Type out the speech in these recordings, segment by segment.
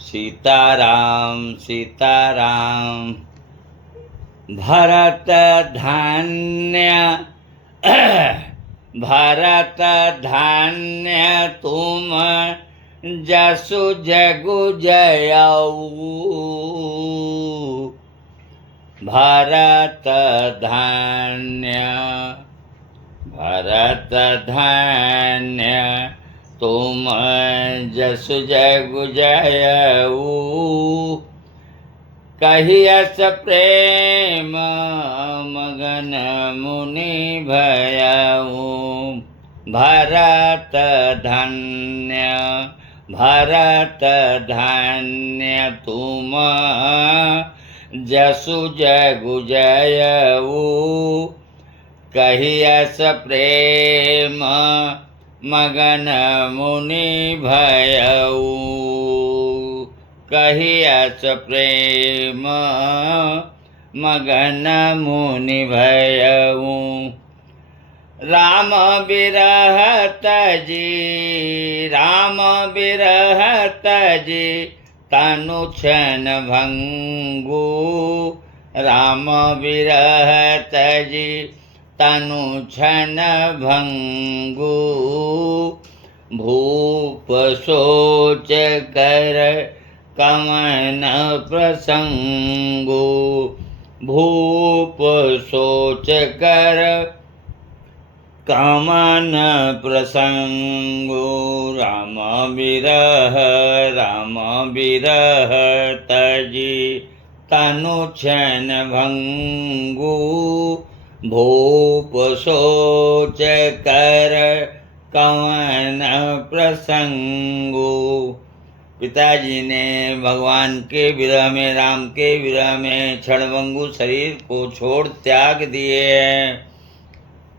सीताराम सीताराम। भरत धान्य भरत धान्य तुम जसु जगु जयऊ। भरत धान्य तुम जसु जगु जयऊ। कहियस प्रेम मगन मुनि भयऊ। भरत धान्य तुम जसु जगु जयऊ। कहियस प्रेम मगन मुनि भयऊ। कहियस प्रेम मगन मुनि भयऊ। राम बिरह तजी तनु क्षण भंगु। राम बिरह तजी तनु क्षण भंगु। भूप सोच कर कमन प्रसंगु। भूप सोच कर कमन प्रसंगु। राम बिरह तजी तनु क्षण भंगु। भूप सोच कर कमन प्रसंगु। पिताजी ने भगवान के विरह में, राम के विरह में क्षणभंगु शरीर को छोड़ त्याग दिए।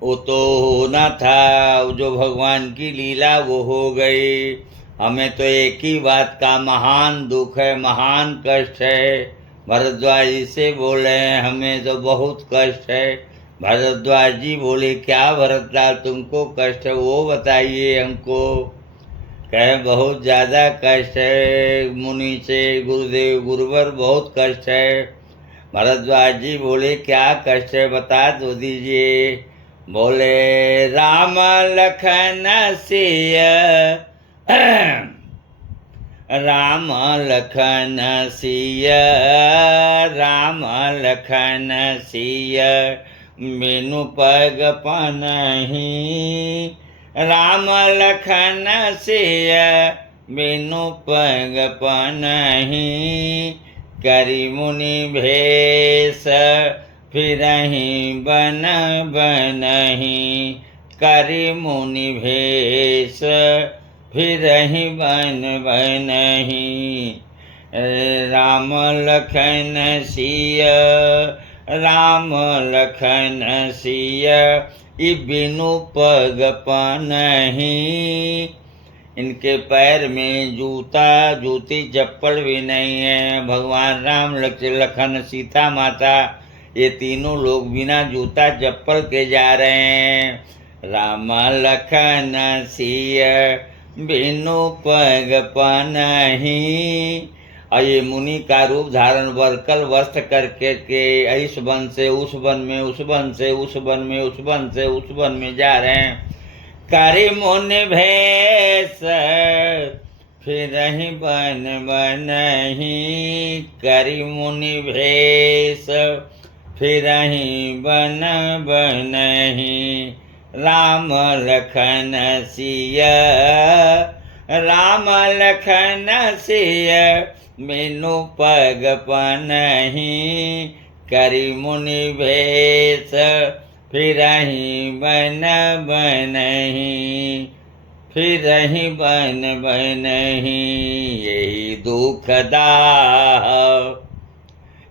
वो तो होना था, जो भगवान की लीला वो हो गई। हमें तो एक ही बात का महान दुख है, महान कष्ट है। भरद्वाज जी से बोले हमें तो बहुत कष्ट है। भरद्वाज जी बोले क्या भरतलाल तुमको कष्ट है, वो बताइए हमको। कहे बहुत ज़्यादा कष्ट है मुनि से, गुरुदेव गुरुवर बहुत कष्ट है। भरद्वाज जी बोले क्या कष्ट है बता तो दीजिए। बोले राम लखन सिया राम लखन सिया बिनु पग पनहि। राम लखन सिया बिनु पग पनहि। करि मुनि भेष फिरहि बन बनहि। करि मुनि भेष फिरहि बन बनहि। राम लखन सिया बिनु पग पनहि। इनके पैर में जूती चप्पल भी नहीं है। भगवान राम लखन सीता माता ये तीनों लोग बिना जूता चप्पल के जा रहे हैं। राम लखन सिया बिनु पग पनहि। और ये मुनि का रूप धारण वरकल वस्त्र करके के इस वन से उस वन में, उस वन से उस वन में, उस वन से उस वन में जा रहे हैं। करि मुनि भेष फिरहि बन बनहि। करि मुनि भेष फिरहि बन बनहि। राम लखन सिया बिनु पग पनहि। करि मुनि भेष फिरहि बन बनहि। फिरहि बन बनहि। यही दुख दाह।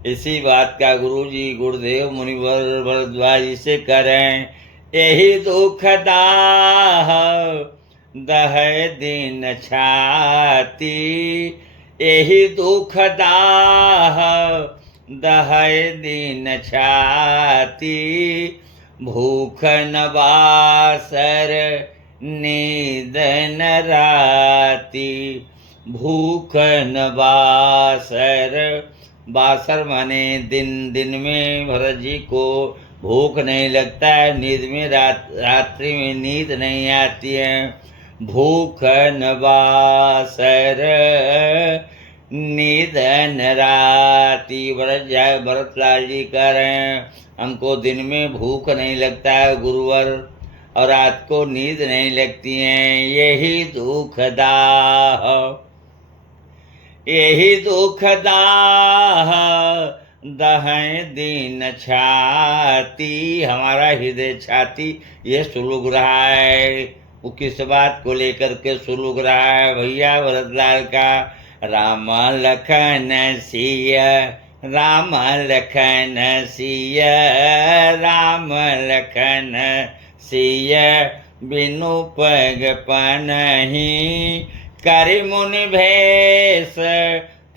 इसी बात का गुरुजी गुरुदेव मुनिवर भरद्वाज जी से करें। यही दुख दाह दहै दिन छाती। यही दुख दाह दहै दिन छाती। भूख न बासर नींद न राती। भूख न बासर। बासर माने दिन। दिन में भरत जी को भूख नहीं लगता है, नींद में रात्रि में नींद नहीं आती है। भूख न बासर निधन राती। भरतलाल जी कह रहे हैं हमको दिन में भूख नहीं लगता है गुरुवर, और रात को नींद नहीं लगती है। यही दुखदाह, यही दुखदाह दहें दीन छाती। हमारा हृदय छाती ये सुलग रहा है। वो किस बात को लेकर के सुलग रहा है भैया भरतलाल का? राम लखन सिया, राम लखन सिया, राम लखन सिया, बिनु पग पनहि करि मुनि भेष,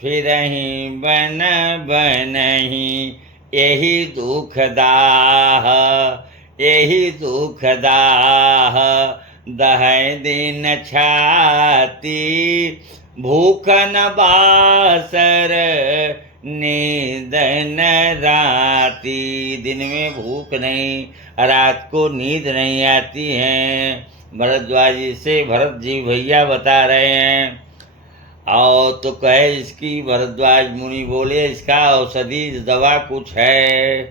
फिरहि बन बनहि। यही दुखदाह, यही दुखदाह दहै दिन छाती। भूख न बासर नींद न राती। दिन में भूख नहीं, रात को नींद नहीं आती है। भरद्वाज जी से भरत जी भैया बता रहे हैं। और तो कहे इसकी, भरद्वाज मुनि बोले इसका औषधि दवा कुछ है?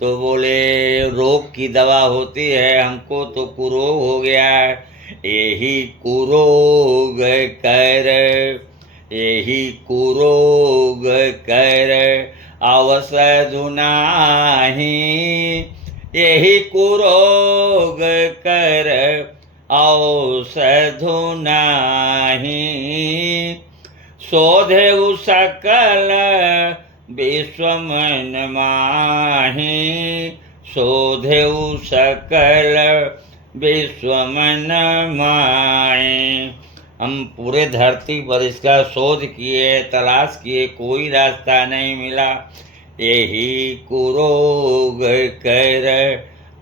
तो बोले रोग की दवा होती है, हमको तो कुरोग हो गया है। यही कुरोग कर, यही कुरोग कर अवसधु नाही। यही कुरोग कर औषधु नाही। शोधेउ सकल विश्व मन माहि। शोधेउ सकल विश्व मन माहि। हम पूरे धरती पर इसका शोध किए, तलाश किए, कोई रास्ता नहीं मिला। यही कुरोग कर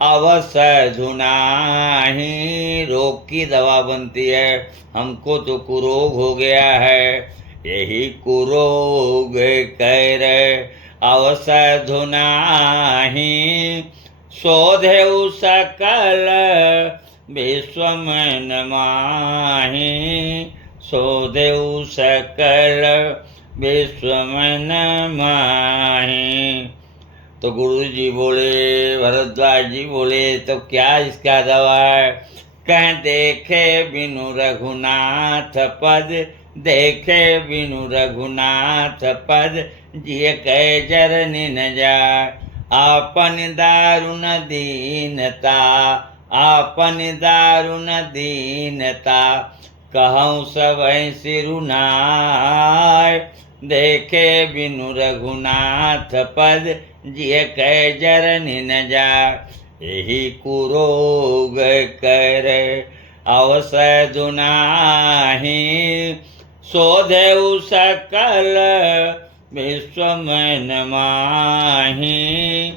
अवसधु नाही। रोग की दवा बनती है, हमको तो कुरोग हो गया है। यही कुरोग कर अवसधु नाही। शोधेउ सकल विश्व मन माहि। शोधेउ सकल विश्व मन माहि। तो गुरु जी बोले, भरद्वाज जी बोले तो क्या इसका दवा है? कह देखे बिनु रघुनाथ पद, देखे बिनु रघुनाथ पद, जिय कह जरनि न जाय। आपन दारुण दीनता, आपन दारुण दीनता, कहूँ सबहि सिरुनाय। देखे बिनु रघुनाथ पद, जिय कह जरनि न जाय। यही कुरोग कर अवसधु नाही। शोधेउ सकल विश्व मन माहि।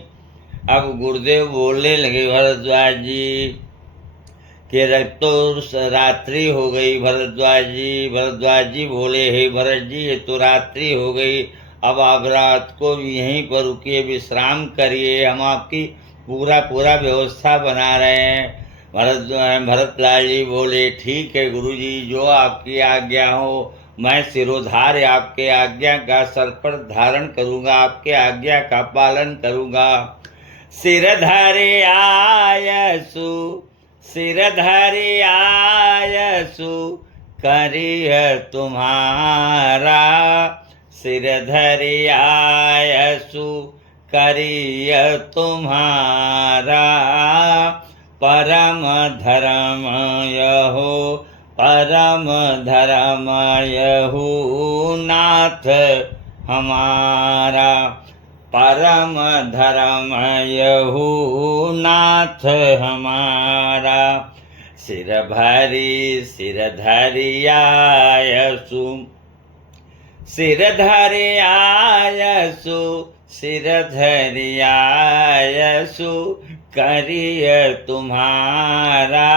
अब गुरुदेव बोलने लगे भरद्वाज जी कि तो रात्रि हो गई। भरद्वाज जी बोले हे भरत जी ये तो रात्रि हो गई, अब आप रात को यहीं पर रुकिए, विश्राम करिए, हम आपकी पूरा व्यवस्था बना रहे हैं। भरतलाल जी बोले ठीक है गुरु जी, जो आपकी आज्ञा हो। मैं सिरोधार्य आपके आज्ञा का सर पर धारण करूँगा, आपके आज्ञा का पालन करूँगा। सिरधारे आयसु, सिरधारे आयसु, करिय तुम्हारा। सिरधरि आयसु, करिय तुम्हारा। परम धर्म यहो, परम धर्म यहु नाथ हमारा। परम धर्म यहु नाथ हमारा। सिरधरि आयसु, सिरधरि आयसु, सिरधरि आयसु, करिय तुम्हारा।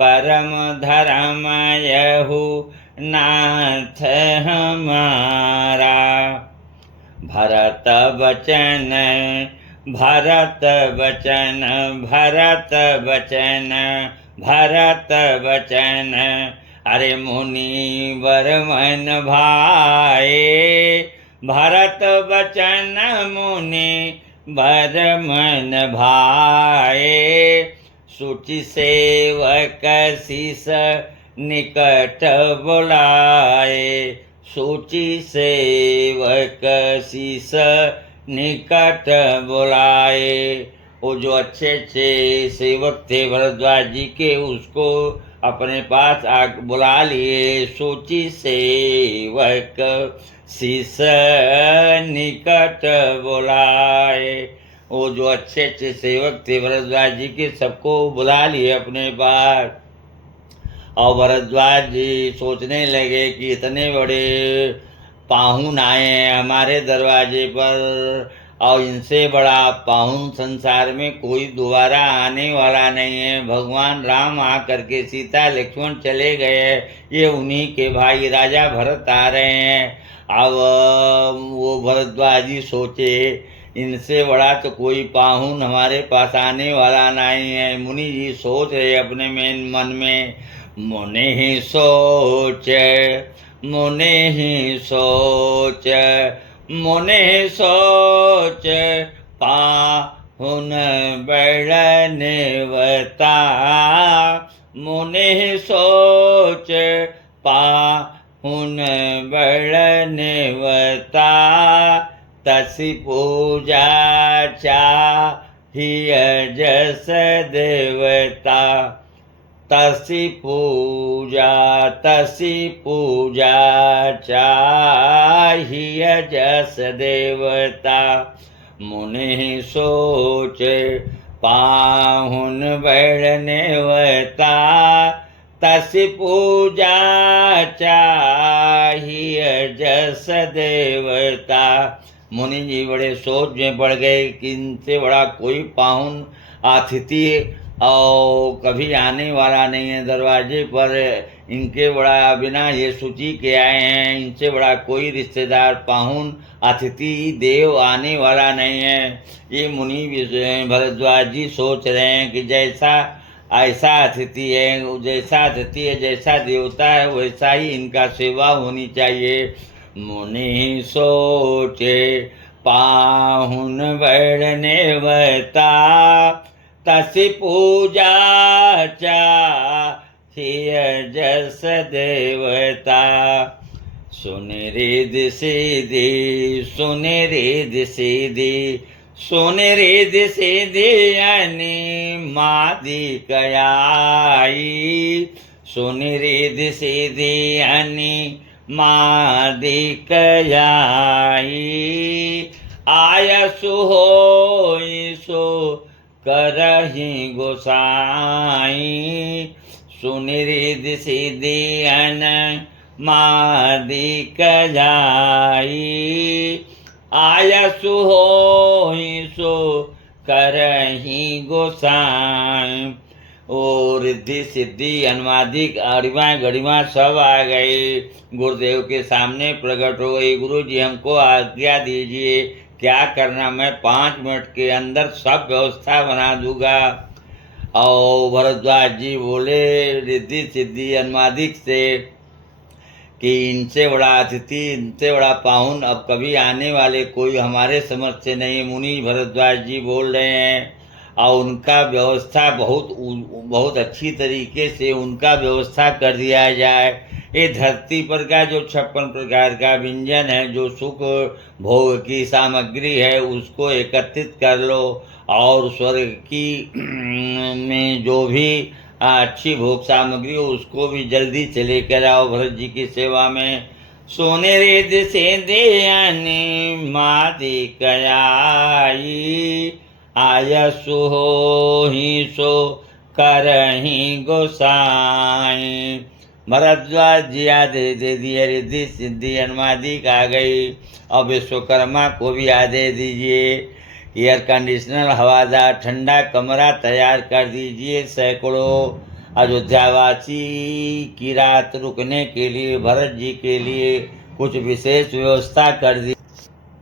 परम धर्म यहु नाथ हमारा। भरत बचन भरत बचन भरत बचन भरत बचन, अरे मुनि वर मन भाए। भरत बचन मुनि वर मन भाए, सूचि सेवक शीस निकट बुलाए। सूचि सेवक शीस निकट बुलाए। वो जो अच्छे अच्छे सेवक थे भरद्वाज जी के, उसको अपने पास बुला लिए। सूचि सेवक शीस निकट बुलाए। वो जो अच्छे अच्छे सेवक थे भरद्वाज जी के, सबको बुला लिए अपने पास। और भरद्वाज जी सोचने लगे कि इतने बड़े पाहुन आए हैं हमारे दरवाजे पर, और इनसे बड़ा पाहुन संसार में कोई दोबारा आने वाला नहीं है। भगवान राम आ करके सीता लक्ष्मण चले गए, ये उन्हीं के भाई राजा भरत आ रहे हैं। अब वो भरद्वाज जी सोचे, इनसे बड़ा तो कोई पाहुन हमारे पास आने वाला नहीं है। मुनि जी सोच रहे अपने में मन में, मुनि ही सोच मुनि ही सोच मुनि सोच, पाहुन बढ़नेवता। मुनि सोच पाहुन बढ़नेवता, तसी पूजा चाहिय जस देवता। तसी पूजा चाहिय जस देवता। मुनि सोच पाहुन बढ़नेवता, तसी पूजा चाहिय जस देवता। मुनि जी बड़े सोच में पड़ गए कि इनसे बड़ा कोई पाहुन अतिथि और कभी आने वाला नहीं है दरवाजे पर। इनके बड़ा बिना ये सूची के आए हैं, इनसे बड़ा कोई रिश्तेदार पाहुन अतिथि देव आने वाला नहीं है। ये मुनि भरद्वाज जी सोच रहे हैं कि जैसा ऐसा अतिथि है, जैसा अतिथि है, जैसा देवता है, वैसा ही इनका सेवा होनी चाहिए। मुनि सोचे पाहुन बढ़नेवता, तसी पूजा चाहिय जस देवता। सुन रिद्धि सिद्धि सुन रिद्धि सिद्धि सुन रिद्धि सिद्धि अनिमादिक आई। सुन रिद्धि सिद्धि अनिमादिक आई। आयसु होई सो करहि गोसाई। सुन रिद्धि सिद्धि अनिमादिक जाई। आयसु होई सो करहि गोसाई। और रिद्धि सिद्धि अनमादिक अरिमा गरिमा सब आ गई, गुरुदेव के सामने प्रकट हो गई। गुरु जी हमको आज्ञा दीजिए, क्या करना, मैं 5 मिनट के अंदर सब व्यवस्था बना दूंगा। और भरद्वाज जी बोले रिद्धि सिद्धि अनमादिक से कि इनसे बड़ा अतिथि, इनसे बड़ा पाहुन अब कभी आने वाले कोई हमारे समझ से नहीं। मुनि भरद्वाज जी बोल रहे हैं और उनका व्यवस्था बहुत अच्छी तरीके से उनका व्यवस्था कर दिया जाए। ये धरती पर का जो 56 प्रकार का व्यंजन है, जो सुख भोग की सामग्री है, उसको एकत्रित कर लो। और स्वर्ग की में जो भी अच्छी भोग सामग्री हो, उसको भी जल्दी से लेकर आओ भरत जी की सेवा में। सोने रिद्धि सिद्धि अनिमादिक आई। आयसु होहि सो करहि गोसाई। भरद्वाज जी आदेश दे दिए, रिद्धि सिद्धि अनिमादिक आ गई। अब विश्वकर्मा को भी आदेश दीजिए, एयर कंडीशनर हवादार ठंडा कमरा तैयार कर दीजिए। सैकड़ों अयोध्यावासी की रात रुकने के लिए भरत जी के लिए कुछ विशेष व्यवस्था कर दी।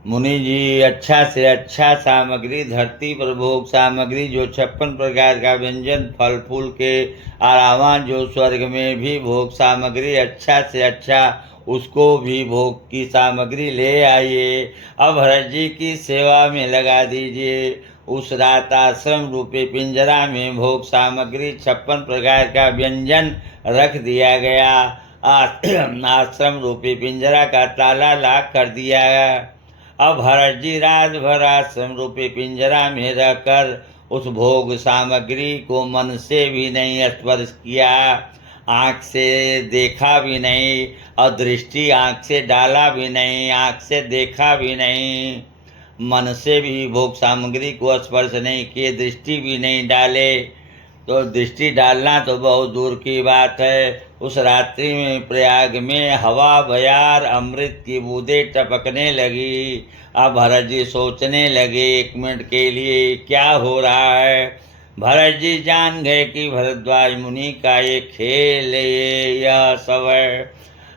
मुनि जी अच्छा से अच्छा सामग्री, धरती पर भोग सामग्री जो 56 प्रकार का व्यंजन, फल फूल के अलावा जो स्वर्ग में भी भोग सामग्री अच्छा से अच्छा, उसको भी भोग की सामग्री ले आइए। अब भरत जी की सेवा में लगा दीजिए। उस रात आश्रम रूपी पिंजरा में भोग सामग्री 56 प्रकार का व्यंजन रख दिया गया। आश्रम रूपी पिंजरा का ताला लाख कर दिया गया। अब भरत जी रात भर आश्रम रूपी पिंजरा में रहकर उस भोग सामग्री को मन से भी नहीं स्पर्श किया, आँख से देखा भी नहीं, और दृष्टि आँख से डाला भी नहीं, आँख से देखा भी नहीं, मन से भी भोग सामग्री को स्पर्श नहीं किए, दृष्टि भी नहीं डाले। तो दृष्टि डालना तो बहुत दूर की बात है। उस रात्रि में प्रयाग में हवा बयार अमृत की बूंदें टपकने लगी। अब भरत जी सोचने लगे 1 मिनट के लिए क्या हो रहा है। भरत जी जान गए कि भरद्वाज मुनि का ये खेल, यह सब है।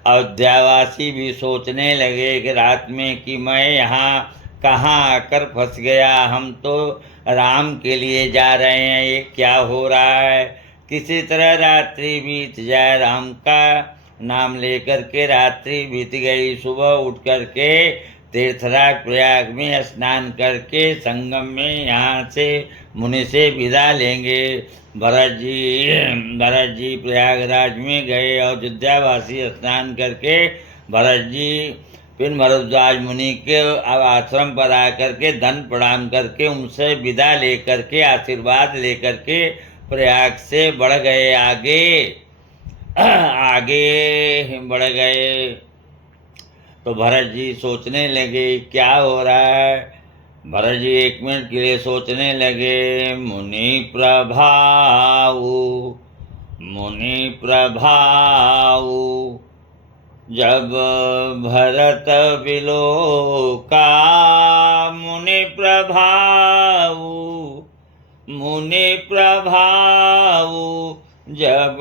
अयोध्यावासी भी सोचने लगे कि रात में कि मैं यहाँ कहाँ आकर फंस गया। हम तो राम के लिए जा रहे हैं, ये क्या हो रहा है। किसी तरह रात्रि बीत जाए, राम का नाम लेकर के रात्रि बीत गई। सुबह उठ करके तीर्थराज प्रयाग में स्नान करके संगम में यहाँ से मुनि से विदा लेंगे। भरत जी प्रयागराज में गए। अयोध्यावासी स्नान करके भरत जी फिर भरद्वाज मुनि के आश्रम पर आकर के धन प्रणाम करके उनसे विदा लेकर के आशीर्वाद लेकर के प्रयाग से बढ़ गए आगे बढ़ गए। तो भरत जी सोचने लगे क्या हो रहा है। भरत जी 1 मिनट के लिए सोचने लगे। मुनि प्रभाऊ जब भरत विलोका, मुनि प्रभाऊ जब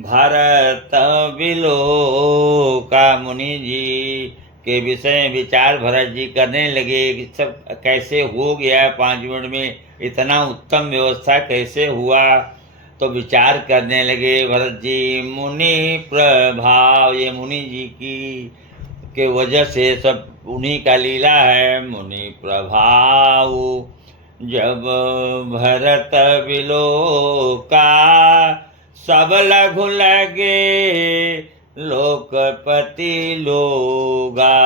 भरत विलोका। मुनि जी के विषय में विचार भरत जी करने लगे कि सब कैसे हो गया, 5 मिनट में इतना उत्तम व्यवस्था कैसे हुआ। तो विचार करने लगे भरत जी। मुनि प्रभाव, ये मुनि जी की के वजह से सब उन्हीं का लीला है। मुनि प्रभाव जब भरत विलोका, सब लघु लगे लोकपति लोगा।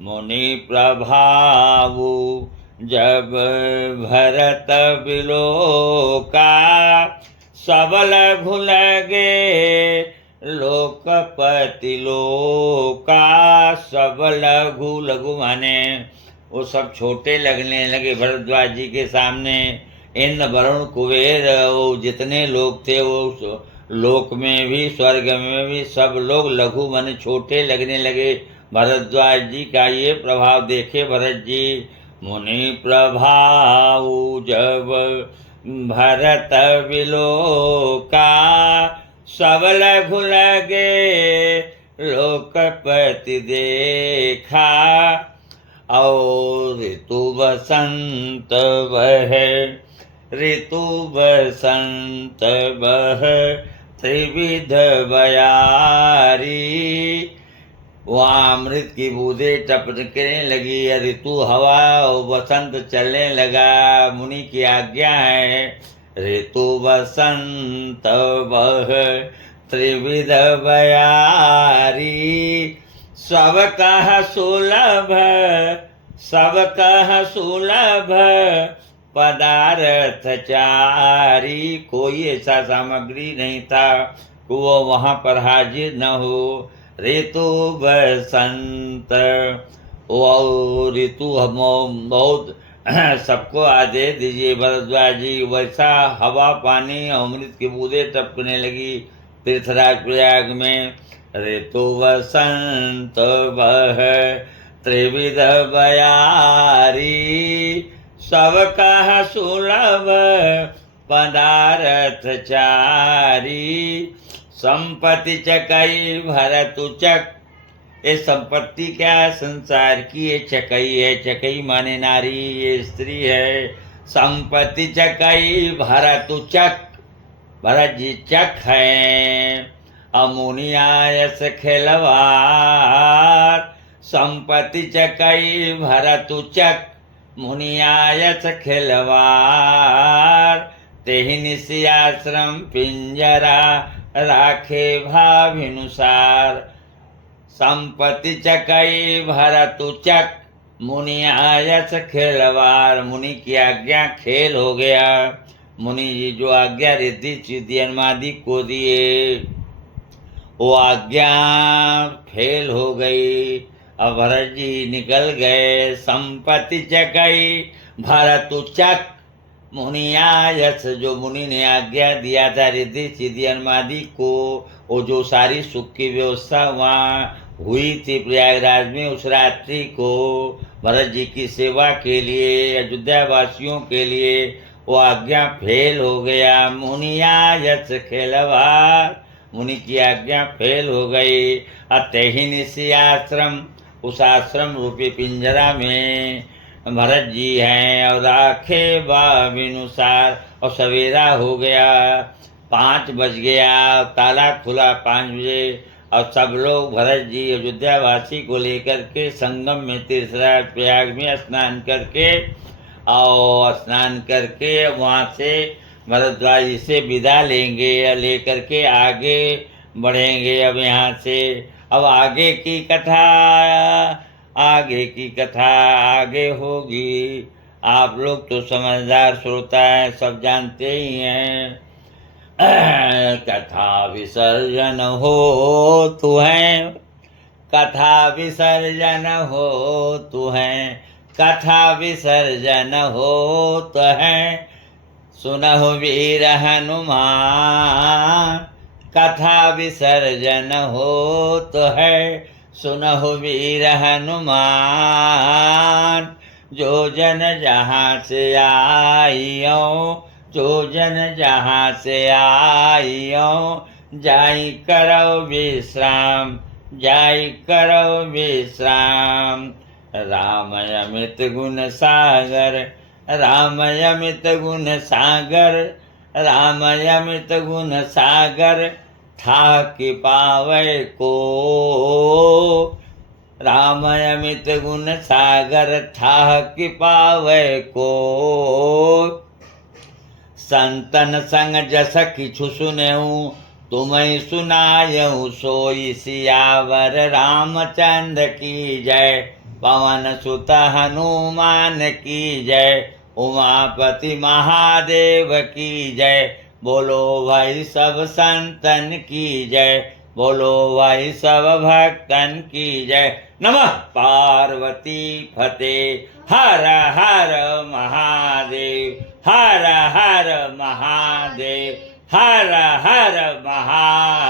मुनि प्रभाव जब भरत विलोका, सब लघु लगे लोकपति लोका। सब लघु माने वो सब छोटे लगने लगे भरद्वाज जी के सामने। इंद्र वरुण कुबेर वो जितने लोग थे वो लोक में भी स्वर्ग में भी सब लोग लघु माने छोटे लगने लगे। भरद्वाज जी का ये प्रभाव देखे भरत जी। मुनि प्रभाव जब भरत विलोका, सब लघु लगे लोकपति देखा। और ऋतु बसंत बह त्रिविध बयारी। वहाँ अमृत की बूंदें टपकने लगी। ऋतु हवा और बसंत चलने लगा। मुनि की आज्ञा है। ऋतु बसंत बह त्रिविध बयारी। सब कह सुलभ पदार्थ चारी। कोई ऐसा सामग्री नहीं था कि वो वहाँ पर हाजिर न हो। ऋतु बसंत और ऋतु हम बहुत सबको आदेश दीजिए भरद्वाज जी। वैसा हवा पानी अमृत की बूंदें टपकने लगी तीर्थराज प्रयाग में। ऋतु बसंत बह त्रिविध बयारी। सब कह सुलभ पदारथ चारी। संपत्ति चकई भरतु चक। ये संपत्ति क्या है? संसार की ये चकई है। चकई माने नारी, ये स्त्री है। संपत्ति चकई भरतु चक। भरत जी चक है। अमुनियायस खिलवार। संपत्ति चकई भरतु चक। मुनियायस खिलवार। तेहि निसि आश्रम पिंजरा राखे भाविनुसार। संपत्ति चकई भरतु चक। मुनि आयस खिलवार। मुनि की आज्ञा खेल हो गया। मुनि जी जो आज्ञा रिद्धि सिद्धि अनुमादि को दिए, वो आज्ञा फेल हो गई। अब भरत जी निकल गए। संपत्ति चकई भरतु चक। मुनि आयस, जो मुनि ने आज्ञा दिया था रिद्धि सिद्धि अनुमादि को, वो जो सारी सुख की व्यवस्था वहाँ हुई थी प्रयागराज में, उस रात्रि को भरत जी की सेवा के लिए, अयोध्या वासियों के लिए वो आज्ञा फेल हो गया। मुनि आयस खिलवार। मुनि की आज्ञा फेल हो गई। अतहि निसि आश्रम, उस आश्रम रूपी पिंजरा में भरत जी हैं। और राखे भाविनुसार। और सवेरा हो गया, 5 बज गया, ताला खुला 5 बजे। और सब लोग भरत जी अयोध्या वासी को लेकर के संगम में तीर्थराज प्रयाग में स्नान करके, और स्नान करके वहाँ से भरद्वाज जी से विदा लेंगे, लेकर के आगे बढ़ेंगे। अब यहाँ से अब आगे की कथा आगे होगी। आप लोग तो समझदार श्रोता हैं, सब जानते ही हैं। कथा विसर्जन हो तू है। कथा विसर्जन हो तू है। कथा विसर्जन हो तो है। सुनहु वीर हनुमान। कथा विसर्जन हो तो है। सुनहु वीर हनुमान। जो जन जहाँ से आइयो, जो जन जहाँ से आइयो, जाई करो विश्राम, जाई करो विश्राम। राम अमित गुण सागर, राम अमित गुण सागर, राम अमित गुण सागर। था कि पावे को, राम अमित गुण सागर था कि पावे को। संतन संग जस किछु सुनहु, तुम्हें सुनायहु सोई सियावर रामचंद्र की जय। पवन सुत हनुमान की जय। उमापति महादेव की जय। बोलो भाई सब संतन की जय। बोलो भाई सब भक्तन की जय। नमः पार्वती फतेह। हर हर महादेव, हर हर महादेव, हर हर महादेव।